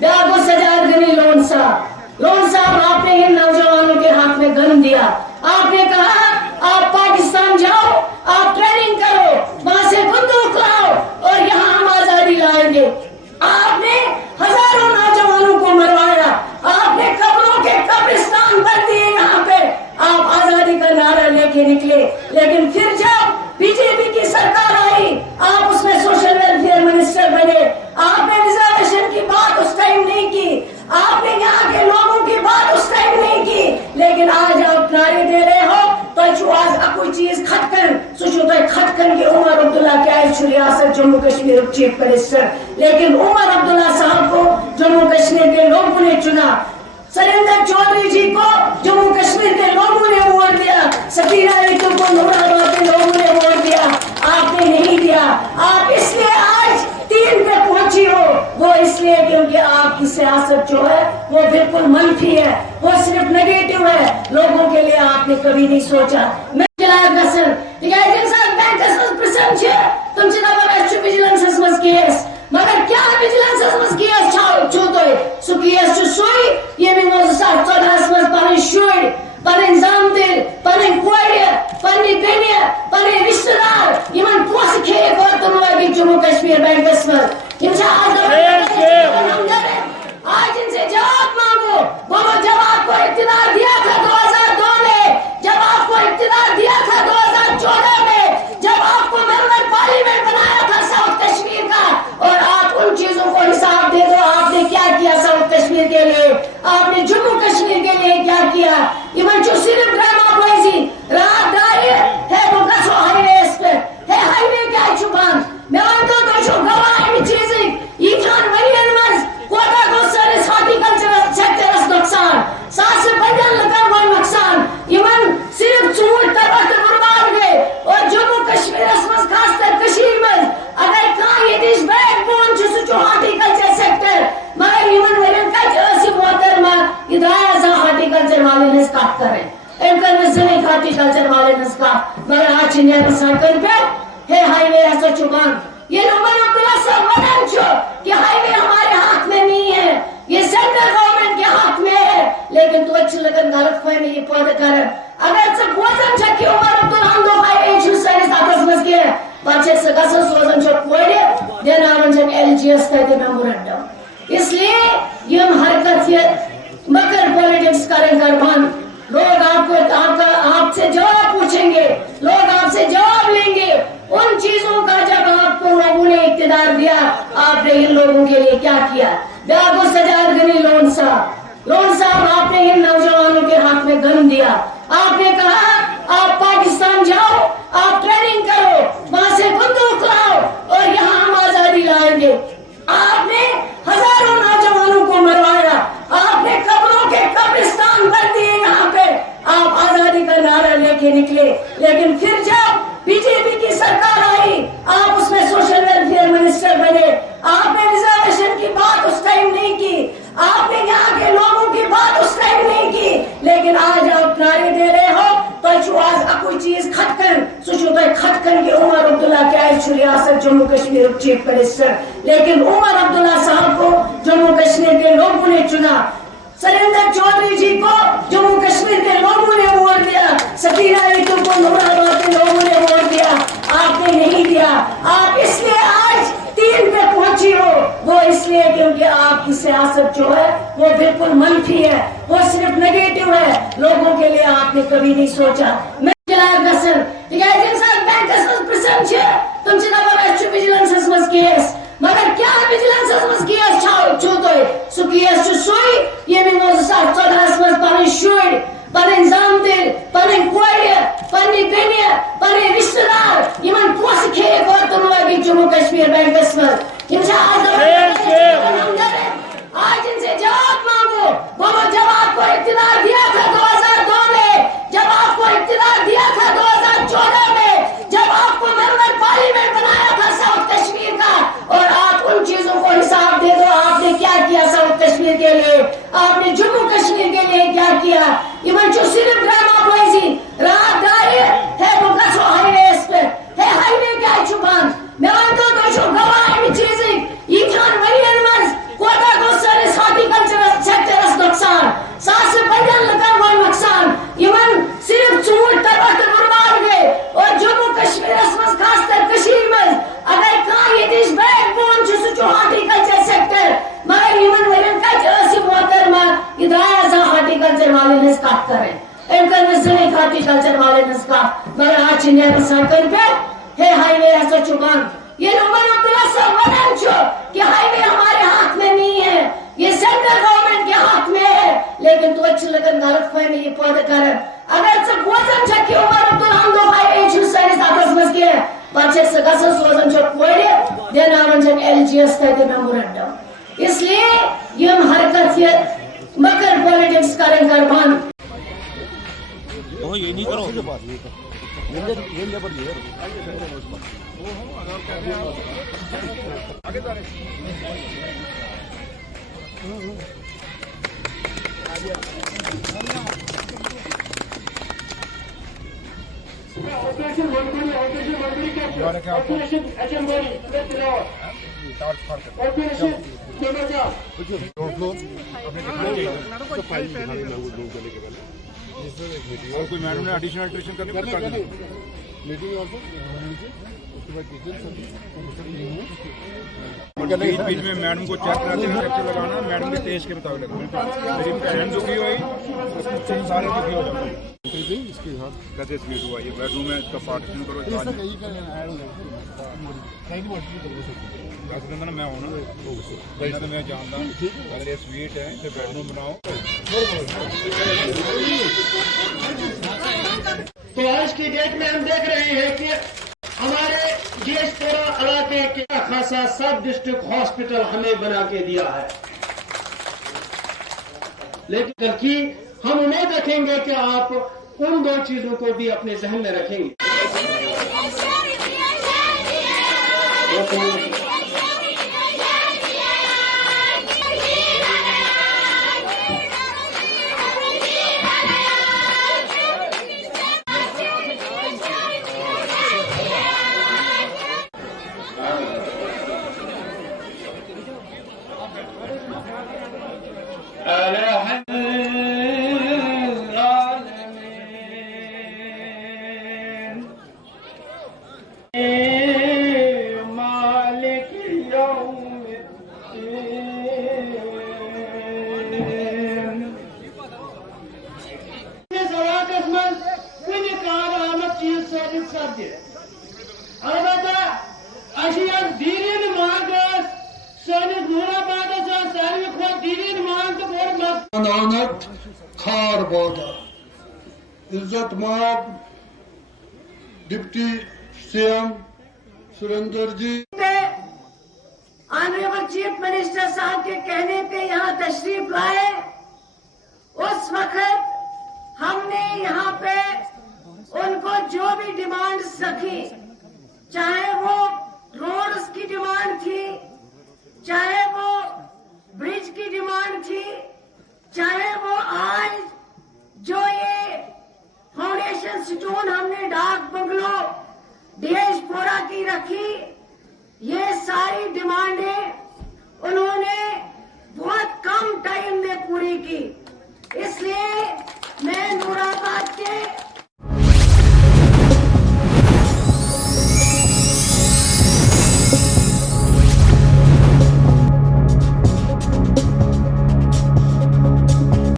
ब्यागो Sajjad Ghani loan साहब आपने इन नौजवानों के हाथ में गन दिया। आपने कहा आप पाकिस्तान जाओ, आप ट्रेनिंग करो, वहां से बंदूक लाओ और यहाँ हम आजादी लाएंगे। आपने हजारों नौजवानों को मरवाया, आपने कब्रों के कब्रिस्तान कर दिए। यहाँ पे आप आजादी का नारा लेके निकले, लेकिन फिर जब बीजेपी की सरकार आई, आप उसमें सोशल वेलफेयर मिनिस्टर बने। आपने रिजर्वेशन की बात उस टाइम नहीं की, आपने यहाँ के लोगों की बात उस टाइम नहीं की, लेकिन आज आप नारे दे रहे हो तो आज कोई चीज खटकन सोचो तो खटकन की उमर अब्दुल्ला क्या है रियासत जम्मू कश्मीर चीफ मिनिस्टर, लेकिन उमर अब्दुल्ला साहब को जम्मू कश्मीर के लोगों ने चुना। सरिंदर चौधरी जी को जम्मू कश्मीर के लोगों ने वोट दिया, सकीना रितु को मुरादाबाद के लोगों ने वोट दिया, आपने नहीं दिया। आप इसलिए आज 3 पे पहुंची हो, वो इसलिए क्योंकि आपकी सियासत जो है वो बिल्कुल मनफी है, वो सिर्फ नेगेटिव है, लोगों के लिए आपने कभी नहीं सोचा। मगर क्या विजिलेंस केस सो केस सोई ये पन शुर पन जामदिल पन कोर पन्ने बेने पन रिश्तेदार इन पोस खे लगे जम्मू कश्मीर बैंकस में आज इनसे जवाब मांगो। बोलो जब आपको इख्तियार दिया था 2002 में, जब आपको इख्तियार दिया था 2014 में, जब आपको मेंबर पार्लियामेंट बनाया था साउथ कश्मीर का, और आप उन चीजों को हिसाब दे दो, आपने क्या किया साउथ कश्मीर के लिए, आपने जम्मू कश्मीर के लिए क्या किया। इवन जो सिर्फ ड्रामाबाजी रात है वो गसो हाईवे पे है, हाईवे क्या छुपान मैं तो गवाह चीज ईजान वरियन मज कोटा को सर्विस हॉर्टिकल्चर सेक्टर नुकसान 7 से 15 लाख वो नुकसान इवन सिर्फ चूट तबाह बर्बाद गए। और जम्मू कश्मीर मज खासकर कश्मीर में अगर कहाँ ये देश बैकबोन जो हॉर्टिकल्चर सेक्टर मगर इवन वरियन का मोहतरमा इदारा हॉर्टिकल्चर वाले ने स्टार्ट करें इनकम हॉर्टिकल्चर वाले ने स्टार्ट मगर आज सड़क पे है हाईवे ऐसा चुकान। ये उमर अब्दुल्ला साहब वतन जो कि हाईवे हमारे हाथ में नहीं है, ये सेंट्रल गवर्नमेंट के हाथ में है, लेकिन तो अच्छी लगन गलत फहमी ये पैदा कर अगर सब वजन चक्की उमर अब्दुल्ला हम दो हाईवे इशू सारे साथस मस के बच्चे से गसस वजन जो कोड़े देना वजन एलजीएस कहते मेमोरेंडम। इसलिए ये हरकत ये मकर पॉलिटिक्स करें करबान लोग आपसे जवाब पूछेंगे, लोग आपसे जवाब लेंगे उन चीजों का जब आपको लोगों ने इख्तियार दिया, आपने इन लोगों के लिए क्या किया। ब्यागो सजाद गनी लोन साहब आपने इन नौजवानों के हाथ में गन दिया। आपने कहा आप पाकिस्तान जाओ, आप ट्रेनिंग करो, वहां से बंदूक लाओ और यहाँ हम आजादी लाएंगे। आपने हजारों नौजवानों को मरवाया, आपने कब्रों के कब्रिस्तान कर दिए। यहाँ पे आप आजादी का नारा लेके निकले, लेकिन फिर जब बीजेपी की सरकार आई, आप उसमें सोशल वेलफेयर मिनिस्टर बने। आपने रिजर्वेशन की बात उस टाइम नहीं की, आपने यहाँ के लोगों की बात उस टाइम नहीं की, लेकिन आज आप नारे दे रहे हो तो आज कोई चीज खटकन सोचो तो खटकन की उमर अब्दुल्ला क्या है रियासत जम्मू कश्मीर चीफ मिनिस्टर, लेकिन उमर अब्दुल्ला साहब को जम्मू कश्मीर के लोगों ने चुना। सरिंदर चौधरी जी को जम्मू कश्मीर के लोगों ने वोट दिया, सकीना रितु को मुरादाबाद के लोगों ने वोट दिया, आपने नहीं दिया। आप इसलिए आज 3 पे पहुंची हो, वो इसलिए क्योंकि आपकी सियासत जो है वो बिल्कुल मनफी है, वो सिर्फ नेगेटिव है, लोगों के लिए आपने कभी नहीं सोचा। मगर क्या विजिलेंस केस सो केस सोई ये पन शुर पन जामदिल पन कोर पन्ने बेने पन रिश्तेदार इन पोस खे लगे जम्मू कश्मीर बैंकस में आज इनसे जवाब मांगो। बोलो जब आपको इख्तियार दिया था 2002 में, जब आपको इख्तियार दिया था 2014 में, जब आपको मेंबर पार्लियामेंट बनाया था साउथ कश्मीर का, और आप उन चीजों को हिसाब दे दो, आपने क्या किया साउथ कश्मीर के लिए, आपने जम्मू कश्मीर के लिए क्या किया। इवन जो सिर्फ ड्रामाबाजी रात है वो गसो हाईवे पे है, हाईवे क्या छुपान मैं तो गवाह चीज ईजान वरियन मज कोटा को सर्विस बात करें इनका नजर हॉर्टिकल्चर वाले नस्का मगर आज ने सरकार पे है हाईवे ऐसा चुकान ये उमर अब्दुल्ला साहब वदन छो कि हाईवे हमारे हाथ में नहीं है ये सेंट्रल गवर्नमेंट के हाथ में है लेकिन तो अच्छी लगन गलत फहमी ये पौधे कर अगर से वजन छकी उमर अब्दुल्ला हम दो हाईवे इशू सारे साथस मस के बच्चे से गसन सोजन छो कोड़े देना रंजन एलजीएस का के मेमोरेंडम इसलिए ये हरकत ये मगर पॉलिटिक्स करें करबान ओ ये नहीं करो और कोई मैडम ने एडिशनल ट्यूशन करनी मीटिंग और बीच बीच में मैडम को चेक कराते हैं लेक्चर लगाना मैडम के तेज के मुताबिक मेरी बहन दुखी हुई सारे दुखी हो जाते कैसे स्पीड हुआ ये बेडरूम है इसका पार्टीशन करो ना मैं हूँ ना तो मैं जानता हूँ अगर ये स्वीट है तो बेडरूम बनाओ तो आज की डेट में हम देख रहे हैं कि हमारे गेस्टोरा इलाके के खासा सब डिस्ट्रिक्ट हॉस्पिटल हमें बना के दिया है लेकिन की हम उम्मीद रखेंगे कि आप उन दो चीजों को भी अपने जहन में रखेंगे अनानत खार बोदा इज्जत माब डिप्टी सीएम सुरेंद्र जी ऑनरेबल चीफ मिनिस्टर साहब के कहने पे यहाँ तशरीफ लाए उस वक्त हमने यहाँ पे उनको जो भी डिमांड्स रखी चाहे वो रोड्स की डिमांड थी चाहे वो ब्रिज की डिमांड थी चाहे वो आज जो ये फाउंडेशन स्टोन हमने डाक बंगलो डीएसपोरा की रखी ये सारी डिमांडें